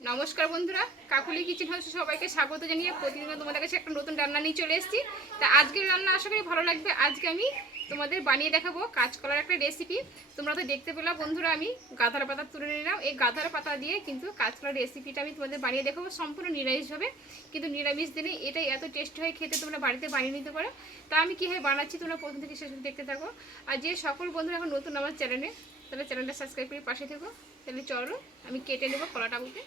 নমস্কার বন্ধুরা, কাকুলি কিচেন হাউসে সবাইকে স্বাগত জানিয়ে প্রতিদিন তোমাদের কাছে একটা নতুন রান্না নিয়ে চলে এসেছি। তা আজকের রান্না আশা করি ভালো লাগবে। আজকে আমি তোমাদের বানিয়ে দেখাবো কাঁচকলার একটা রেসিপি তোমরা তো দেখতে পেলাম বন্ধুরা, আমি গাধার পাতা তুলে নিলাম। এই গাধার পাতা দিয়ে কিন্তু কাঁচকলার রেসিপিটা আমি তোমাদের বানিয়ে দেখাবো সম্পূর্ণ নিরামিষ হবে কিন্তু নিরামিষ দিনে এটাই এত টেস্ট হয়, খেতে তোমরা বাড়িতে বানিয়ে নিতে পারো। তা আমি কীভাবে বানাচ্ছি তোমরা প্রথম থেকে শেষ দেখতে থাকো। আর যে সকল বন্ধুরা এখন নতুন আমার চ্যানেলে তাহলে চ্যানেলটা সাবস্ক্রাইব করে পাশে থেকো। তাহলে চলো, আমি কেটে নেব কলাটা উঠে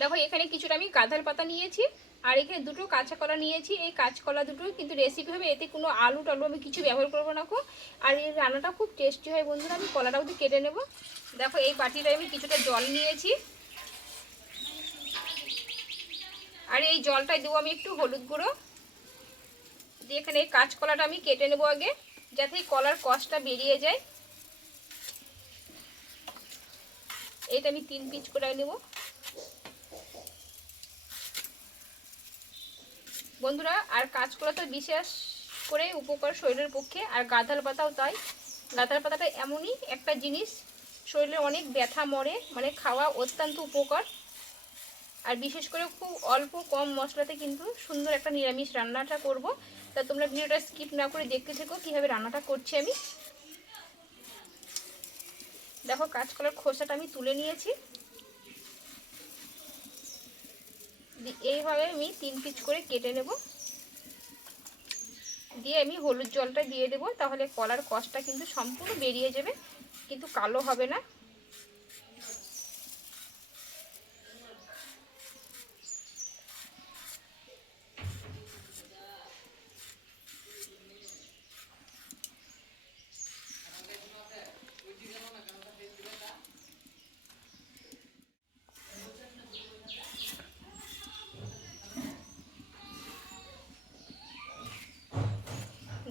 দেখো, এখানে কিছুটা আমি গাঁধার পাতা নিয়েছি, আর এখানে দুটো কাঁচা কলা নিয়েছি। এই কাঁচকলা দুটো কিন্তু রেসিপি হবে, এতে কোনো আলু টালু আমি কিছু ব্যবহার করব না খুব আর এই রান্নাটা খুব টেস্টি হয় বন্ধুরা, আমি কলাটাও দিয়ে কেটে নেব। দেখো, এই বাটিটায় আমি কিছুটা জল নিয়েছি। আর এই জলটায় দেবো আমি একটু হলুদ গুঁড়ো। দিয়ে এখানে এই কাঁচকলাটা আমি কেটে নেব আগে, যাতে কলার কষটা বেরিয়ে যায়। এইটা আমি তিন পিচ করে নেব। বন্ধুরা, আর কাঁচকলা তো বিশেষ করে উপকার শরীরের পক্ষে, আর গাঁধার পাতাও তাই। গাঁধার পাতাটা এমনই একটা জিনিস, শরীরে অনেক ব্যথা মরে মানে খাওয়া অত্যন্ত উপকার। আর বিশেষ করে খুব অল্প কম মশলাতে কিন্তু সুন্দর একটা নিরামিষ রান্নাটা করব। তা তোমরা ভিডিওটা স্কিপ না করে দেখতে থেকো কীভাবে রান্নাটা করছি আমি। দেখো কাঁচকলার খোসাটা আমি তুলে নিয়েছি। এইভাবে আমি তিন পিচ করে কেটে নেব। দিয়ে আমি হলুদ জলটা দিয়ে দেবো, তাহলে কলার কষটা কিন্তু সম্পূর্ণ বেরিয়ে যাবে, কিন্তু কালো হবে না।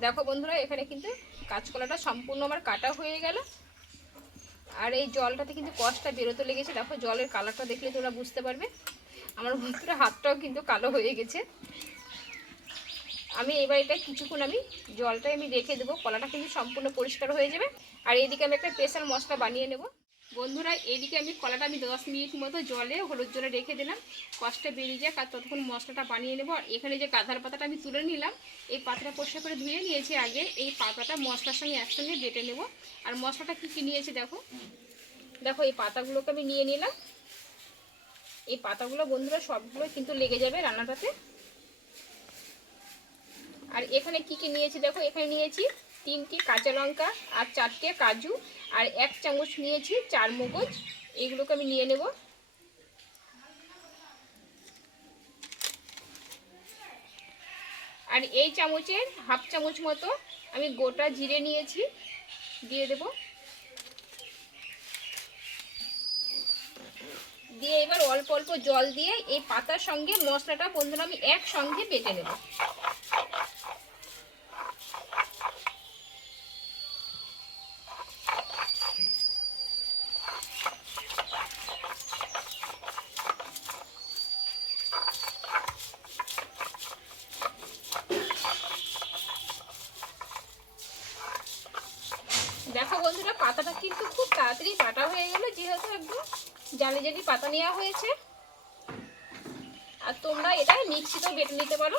দেখো বন্ধুরা, এখানে কিন্তু কাঁচকলাটা সম্পূর্ণ আমার কাটা হয়ে গেল। আর এই জলটাতে কিন্তু কষটা বেরোতে লেগেছে। দেখো, জলের কালারটা দেখলে তোমরা বুঝতে পারবে। আমার বন্ধুরা, হাতটাও কিন্তু কালো হয়ে গেছে। আমি এবার এটা কিছুক্ষণ আমি জলটাই আমি রেখে দেবো। কলাটা কিন্তু সম্পূর্ণ পরিষ্কার হয়ে যাবে। আর এদিকে আমি একটা স্পেশাল মশলা বানিয়ে নেব। বন্ধুরা, এদিকে আমি কলাটা আমি দশ মিনিট মতো জলে, হলুদ জলে রেখে দিলাম। কষ্টে বেরিয়ে যাক আর ততক্ষণ মশলাটা বানিয়ে নেব। আর এখানে যে গাধার পাতাটা আমি তুলে নিলাম, এই পাতাটা পরিষ্কার করে ধুয়ে নিয়েছি আগে। এই পাতাটা মশলার সঙ্গে একসঙ্গে বেটে নেব। আর মশলাটা কী কী নিয়েছি দেখো। দেখো, এই পাতাগুলোকে আমি নিয়ে নিলাম। এই পাতাগুলো বন্ধুরা সবগুলো কিন্তু লেগে যাবে রান্নাটাতে। আর এখানে কি কি নিয়েছি দেখো, এখানে নিয়েছি তিনটি কাঁচা লঙ্কা আর চারটে কাজু আর এক চামচ নিয়েছি চার মগজ। এগুলোকে আমি নিয়ে নেব। আর এই চামচের হাফ চামচ মতো আমি গোটা জিরে নিয়েছি, দিয়ে দেব। দিয়ে এবার অল্প অল্প জল দিয়ে এই পাতার সঙ্গে মশলাটা বন্ধুরা আমি একসঙ্গে বেটে নেব দেখো বন্ধুরা পাতাটা কিন্তু খুব তাড়াতাড়ি পাটা হয়ে গেল যেহেতু একদম জালি জালি পাতা নেওয়া হয়েছে। আর তোমরা এটা মিক্সিতেও বেটে নিতে পারো।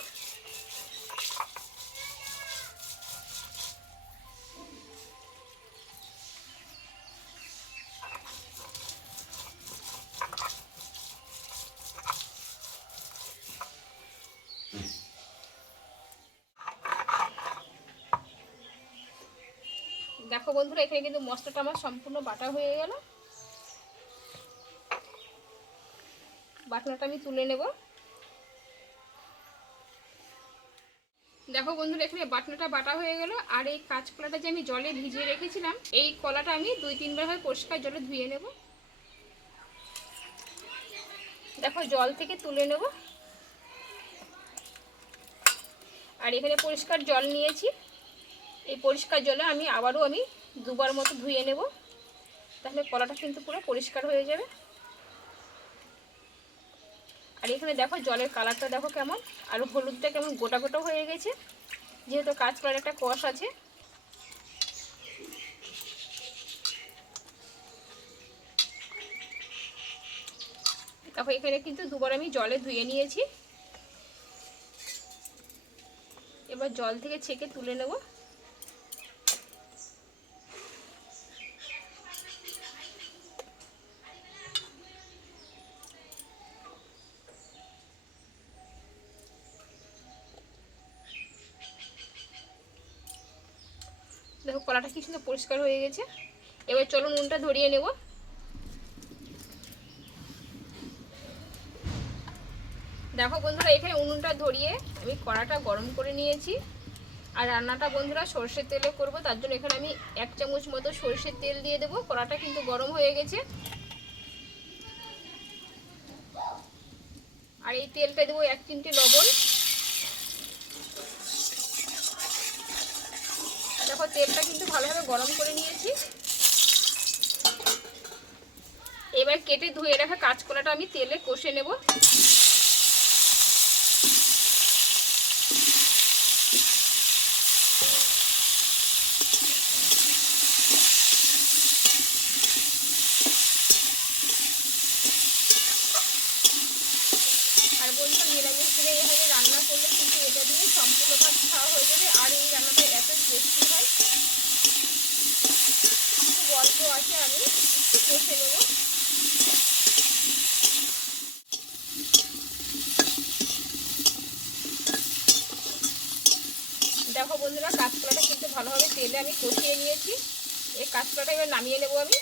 দেখো বন্ধুরা, এখানে কিন্তু মশলাটা আমার সম্পূর্ণ বাটা হয়ে গেল। বাটনাটা আমি তুলে নেব। দেখো বন্ধুরা, এখানে বাটনাটা বাটা হয়ে গেল। আর এই কাঁচকলাটা যে আমি জলে ভিজিয়ে রেখেছিলাম, এই কলাটা আমি দুই, তিনবার হয় পরিষ্কার জলে ধুয়ে নেব। দেখো, জল থেকে তুলে নেব। আর এখানে পরিষ্কার জল নিয়েছি। এই পরিষ্কার জলে আমি আবারও আমি দুবার মতো ধুয়ে নেব। তাহলে কলাটা কিন্তু পুরো পরিষ্কার হয়ে যাবে। আর এখানে দেখো জলের কালারটা দেখো কেমন, আর হলুদটা কেমন গোটা গোটা হয়ে গেছে। যেহেতু কাজ করার একটা কষ আছে। দেখো এখানে কিন্তু দুবার আমি জলে ধুয়ে নিয়েছি। এবার জল থেকে ছেঁকে তুলে নেব। দেখো, কলাটা কি সুন্দর পরিষ্কার হয়ে গেছে। এবার চলো নুনটা ধরিয়ে নেব। দেখো বন্ধুরা, এখানে উনুনটা ধরিয়ে আমি কড়াটা গরম করে নিয়েছি। আর রান্নাটা বন্ধুরা, সর্ষের তেলে করব, তার জন্য এখানে আমি এক চামচ মতো সর্ষের তেল দিয়ে দেবো। কড়াটা কিন্তু গরম হয়ে গেছে। আর এই তেলটা দেবো এক চিমটি লবণ। দেখো, তেলটা কিন্তু ভালোভাবে গরম করে নিয়েছি। এবার কেটে ধুয়ে রাখা কাঁচকলাটা আমি তেলে কষে নেব আর বলব নিরামিষ দিনে এভাবে রান্না করলে কিন্তু এটা দিয়ে সম্পূর্ণ ভাত খাওয়া হয়ে যাবে আর এই রান্নাটা এত টেস্টি হয় খুব অল্প আছে, আমি কষে নেব। দেখো বন্ধুরা, কাঁচকলাটা কিন্তু ভালোভাবে তেলে আমি কষিয়ে নিয়েছি। এই কাঁচকলাটা এবার নামিয়ে নেব আমি।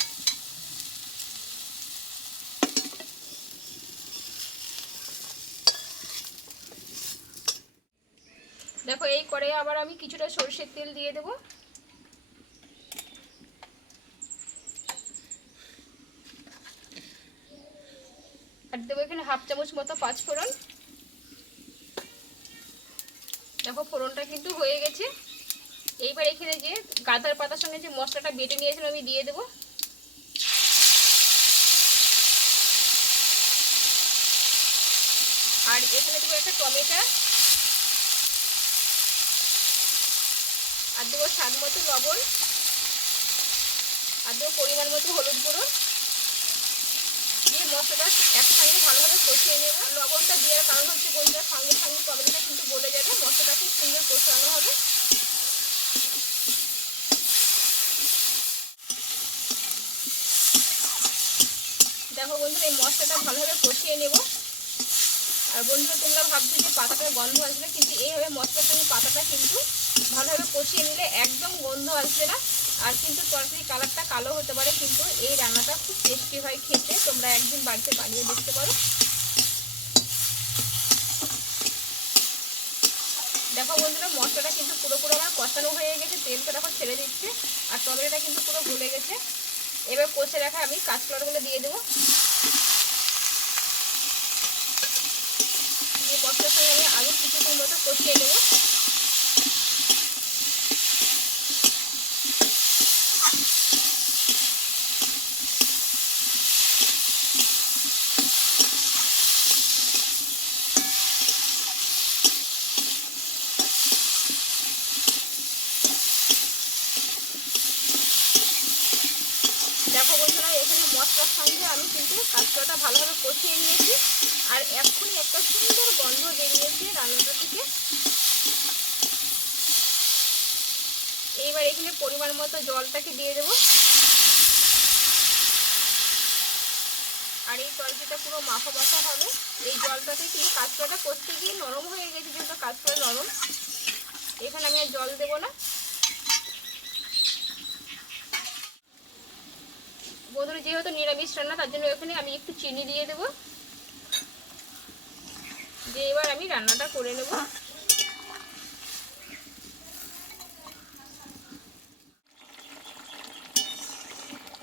দেখো, এই করে আবার আমি কিছুটা সরষের তেল দিয়ে দেবো আর দেবো এখানে হাফ চামচ মতো, পাঁচ ফোড়ন। দেখো, ফোড়নটা কিন্তু হয়ে গেছে। এইবার এখানে যে গাঁদার পাতার সঙ্গে যে মশলাটা বেটে নিয়েছিলাম আমি দিয়ে দেবো। আর এখানে দেবো একটা টমেটো। আর দেবো স্বাদ মতো লবণ। আর দেবো পরিমাণ মতো হলুদ গুঁড়ো। মশলাটা একসঙ্গে ভালোভাবে কষিয়ে নেব। লবণটা দেওয়ার কারণ হচ্ছে বন্ধুরা সঙ্গে সঙ্গে টমেটোটা কিন্তু গলে যাবে। মশলাটা খুব সুন্দর কষানো হবে। দেখো বন্ধুরা, এই মশলাটা ভালোভাবে কষিয়ে নেব। আর বন্ধুরা, তোমরা ভাবছ যে পাতাটার গন্ধ আসবে, কিন্তু এইভাবে মশলার সঙ্গে পাতাটা কিন্তু ভালোভাবে কষিয়ে নিলে একদম গন্ধ আসবে না। আর কিন্তু তরকারি কালারটা কালো হতে পারে, কিন্তু এই রান্নাটা খুব টেস্টি হয় খেতে। তোমরা একদিন বাড়িতে বানিয়ে দেখতে পারো। দেখো বন্ধুরা, মশলাটা কিন্তু পুরোপুরো আমার কষানো হয়ে গেছে, তেলটা দেখো ছেড়ে দিচ্ছে, আর টমেটোটা কিন্তু পুরো গলে গেছে। এবার কষে রাখা আমি কাঁচকলাগুলো দিয়ে দেবো। দিয়ে মশলার সঙ্গে আমি আলু কিছুক্ষণ মতো কষিয়ে নেব দেখো বন্ধুরা এখানে মশলার সঙ্গে আমি কিন্তু কাঁচকলাটা ভালোভাবে কষিয়ে নিয়েছি। আর এক্ষুনি একটা সুন্দর গন্ধ বেরিয়েছে রান্নাটা থেকে। এইবার এখানে পরিমাণ মতো জলটাকে দিয়ে দেবো। আর এই তরকারিটা পুরো মাখা মাখা হবে। এই জলটাতে কিন্তু কাঁচকলাটা করতে গিয়ে নরম হয়ে গেছে, যেহেতু কাঁচকলা নরম। এখানে আমি আর জল দেবো না। বন্ধুরা যেহেতু নিরামিষ রান্না, তার জন্য ওখানে আমি একটু চিনি দিয়ে দেব। দিয়ে এবার আমি রান্নাটা করে নেব।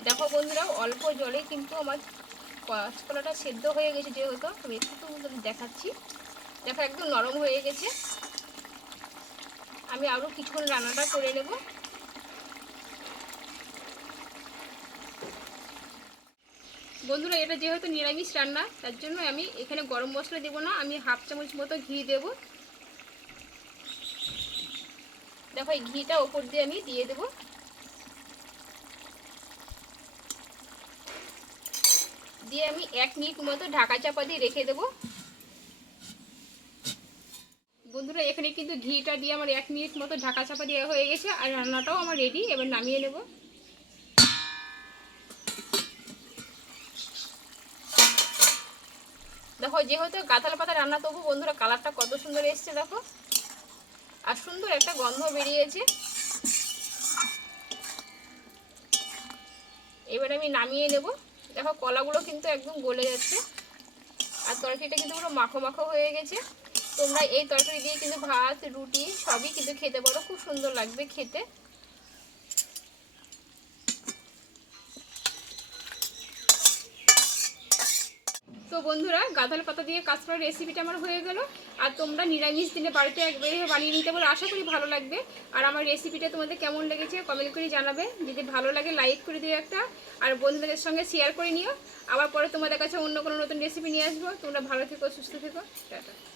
দেখো বন্ধুরা, অল্প জলে কিন্তু আমার কাঁচকলাটা সেদ্ধ হয়ে গেছে যেহেতু। আমি একটু দেখাচ্ছি। দেখো একদম নরম হয়ে গেছে। আমি আরও কিছুক্ষণ রান্নাটা করে নেব। বন্ধুরা, এটা যেহেতু নিরামিষ রান্না, তার জন্য আমি এখানে গরম মশলা দেবো না, আমি হাফ চামচ মতো ঘি দেব। দেখো, এই ঘিটা ওপর দিয়ে আমি দিয়ে দেব। দিয়ে আমি এক মিনিট মতো ঢাকা চাপা দিয়ে রেখে দেবো। বন্ধুরা, এখানে কিন্তু ঘিটা দিয়ে আমার এক মিনিট মতো ঢাকা চাপা দেওয়া হয়ে গেছে, আর রান্নাটাও আমার রেডি এবার নামিয়ে নেব। দেখো যেহেতু গাঁথাল পাতা রান্না, তবু বন্ধুরা কালারটা কত সুন্দর এসছে দেখো। আর সুন্দর একটা গন্ধ বেরিয়েছে। এবার আমি নামিয়ে নেব। দেখো, কলাগুলো কিন্তু একদম গলে যাচ্ছে। আর তরকারিটা কিন্তু পুরো মাখো মাখো হয়ে গেছে। তোমরা এই তরকারি দিয়ে কিন্তু ভাত, রুটি সবই কিন্তু খেতে পারো। খুব সুন্দর লাগবে খেতে। তো বন্ধুরা গাঁধাল পাতা দিয়ে কাজ করার রেসিপিটা আমার হয়ে গেল। আর তোমরা নিরামিষ দিনে বাড়িতে একবার বানিয়ে নিতে পারো, আশা করি ভালো লাগবে। আর আমার রেসিপিটা তোমাদের কেমন লেগেছে কমেন্ট করে জানাবে। যদি ভালো লাগে লাইক করে দিও একটা। আর বন্ধুদের সঙ্গে শেয়ার করে নিও। আবার পরে তোমাদের কাছে অন্য কোনো নতুন রেসিপি নিয়ে আসব। তোমরা ভালো থেকো, সুস্থ থেকো। টাটা।